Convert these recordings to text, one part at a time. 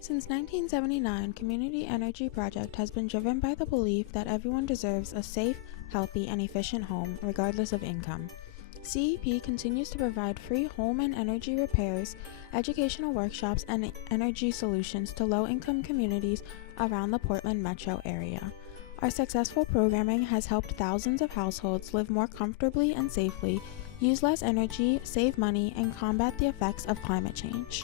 Since 1979, Community Energy Project has been driven by the belief that everyone deserves a safe, healthy, and efficient home, regardless of income. CEP continues to provide free home and energy repairs, educational workshops, and energy solutions to low-income communities around the Portland metro area. Our successful programming has helped thousands of households live more comfortably and safely, use less energy, save money, and combat the effects of climate change.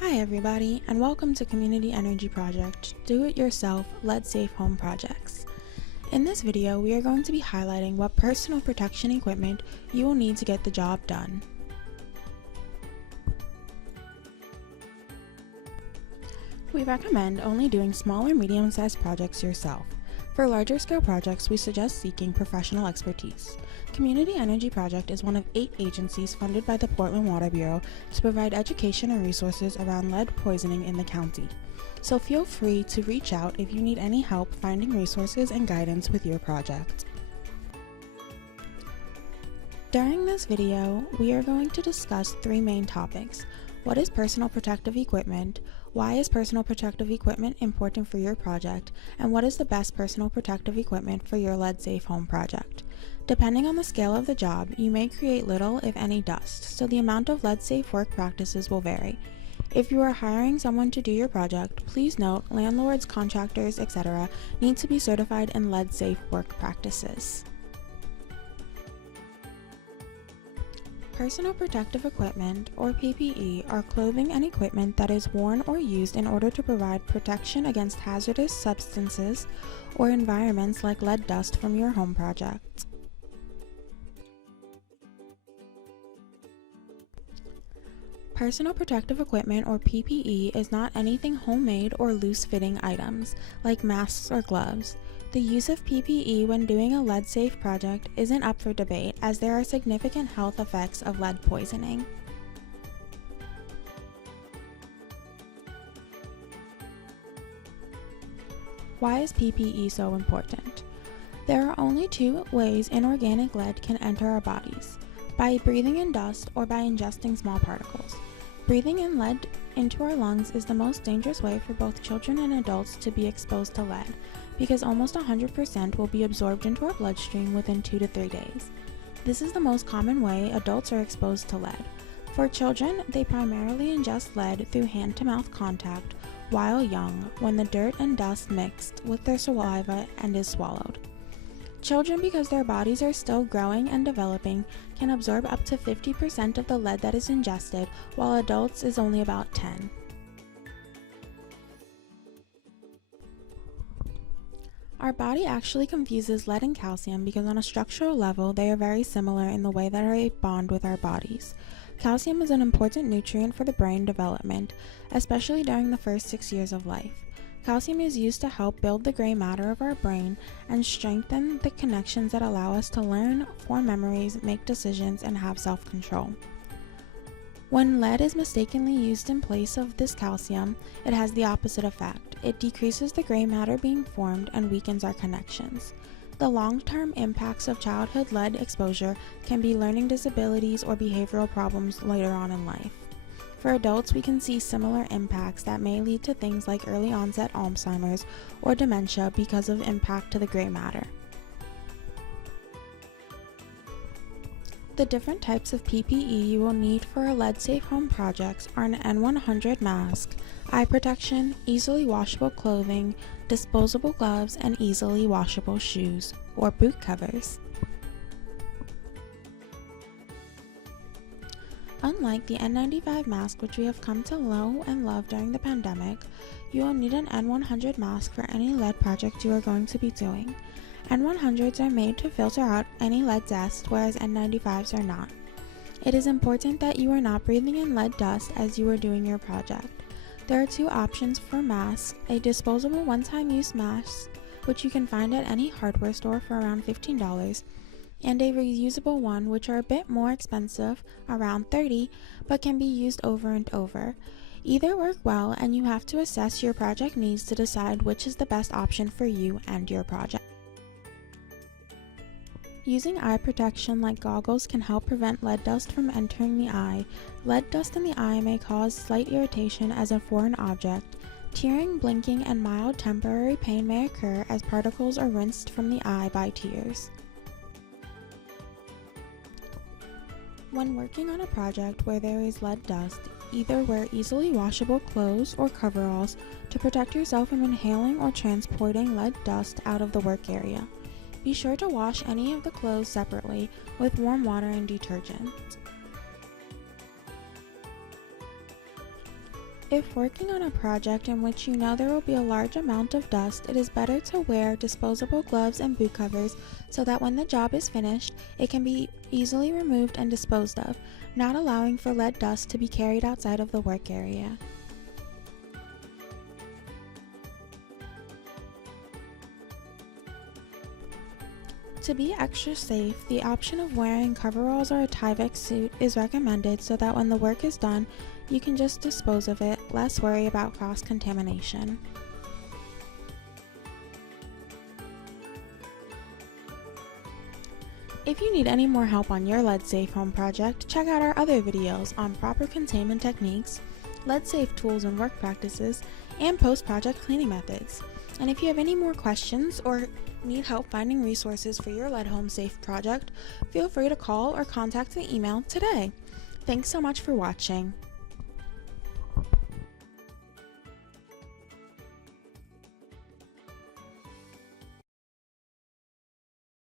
Hi everybody, and welcome to Community Energy Project, do-it-yourself, lead-safe home projects. In this video, we are going to be highlighting what personal protection equipment you will need to get the job done. We recommend only doing small or medium-sized projects yourself. For larger scale projects, we suggest seeking professional expertise. Community Energy Project is one of 8 agencies funded by the Portland Water Bureau to provide education and resources around lead poisoning in the county. So feel free to reach out if you need any help finding resources and guidance with your project. During this video, we are going to discuss 3 main topics. What is personal protective equipment? Why is personal protective equipment important for your project? And what is the best personal protective equipment for your lead-safe home project? Depending on the scale of the job, you may create little, if any, dust, so the amount of lead-safe work practices will vary. If you are hiring someone to do your project, please note landlords, contractors, etc. need to be certified in lead-safe work practices. Personal protective equipment, or PPE, are clothing and equipment that is worn or used in order to provide protection against hazardous substances or environments like lead dust from your home project. Personal protective equipment, or PPE, is not anything homemade or loose-fitting items, like masks or gloves. The use of PPE when doing a lead-safe project isn't up for debate, as there are significant health effects of lead poisoning. Why is PPE so important? There are only 2 ways inorganic lead can enter our bodies: by breathing in dust or by ingesting small particles. Breathing in lead into our lungs is the most dangerous way for both children and adults to be exposed to lead, because almost 100% will be absorbed into our bloodstream within 2 to 3 days. This is the most common way adults are exposed to lead. For children, they primarily ingest lead through hand-to-mouth contact while young, when the dirt and dust mixed with their saliva and is swallowed. Children, because their bodies are still growing and developing, can absorb up to 50% of the lead that is ingested, while adults is only about 10%. Our body actually confuses lead and calcium because on a structural level they are very similar in the way that they bond with our bodies. Calcium is an important nutrient for the brain development, especially during the first 6 years of life. Calcium is used to help build the gray matter of our brain and strengthen the connections that allow us to learn, form memories, make decisions, and have self-control. When lead is mistakenly used in place of this calcium, it has the opposite effect. It decreases the gray matter being formed and weakens our connections. The long-term impacts of childhood lead exposure can be learning disabilities or behavioral problems later on in life. For adults, we can see similar impacts that may lead to things like early onset Alzheimer's or dementia because of impact to the gray matter. The different types of PPE you will need for a lead-safe home projects are an N100 mask, eye protection, easily washable clothing, disposable gloves, and easily washable shoes, or boot covers. Unlike the N95 mask, which we have come to know and love during the pandemic, you will need an N100 mask for any lead project you are going to be doing. N100s are made to filter out any lead dust, whereas N95s are not. It is important that you are not breathing in lead dust as you are doing your project. There are 2 options for masks: a disposable one-time use mask, which you can find at any hardware store for around $15, and a reusable one, which are a bit more expensive, around $30, but can be used over and over. Either work well, and you have to assess your project needs to decide which is the best option for you and your project. Using eye protection like goggles can help prevent lead dust from entering the eye. Lead dust in the eye may cause slight irritation as a foreign object. Tearing, blinking, and mild temporary pain may occur as particles are rinsed from the eye by tears. When working on a project where there is lead dust, either wear easily washable clothes or coveralls to protect yourself from inhaling or transporting lead dust out of the work area. Be sure to wash any of the clothes separately with warm water and detergent. If working on a project in which you know there will be a large amount of dust, it is better to wear disposable gloves and boot covers so that when the job is finished, it can be easily removed and disposed of, not allowing for lead dust to be carried outside of the work area. To be extra safe, the option of wearing coveralls or a Tyvek suit is recommended so that when the work is done, you can just dispose of it, less worry about cross-contamination. If you need any more help on your lead-safe home project, check out our other videos on proper containment techniques, lead-safe tools and work practices, and post-project cleaning methods. And if you have any more questions or need help finding resources for your lead home safe project, feel free to call or contact the email today. Thanks so much for watching.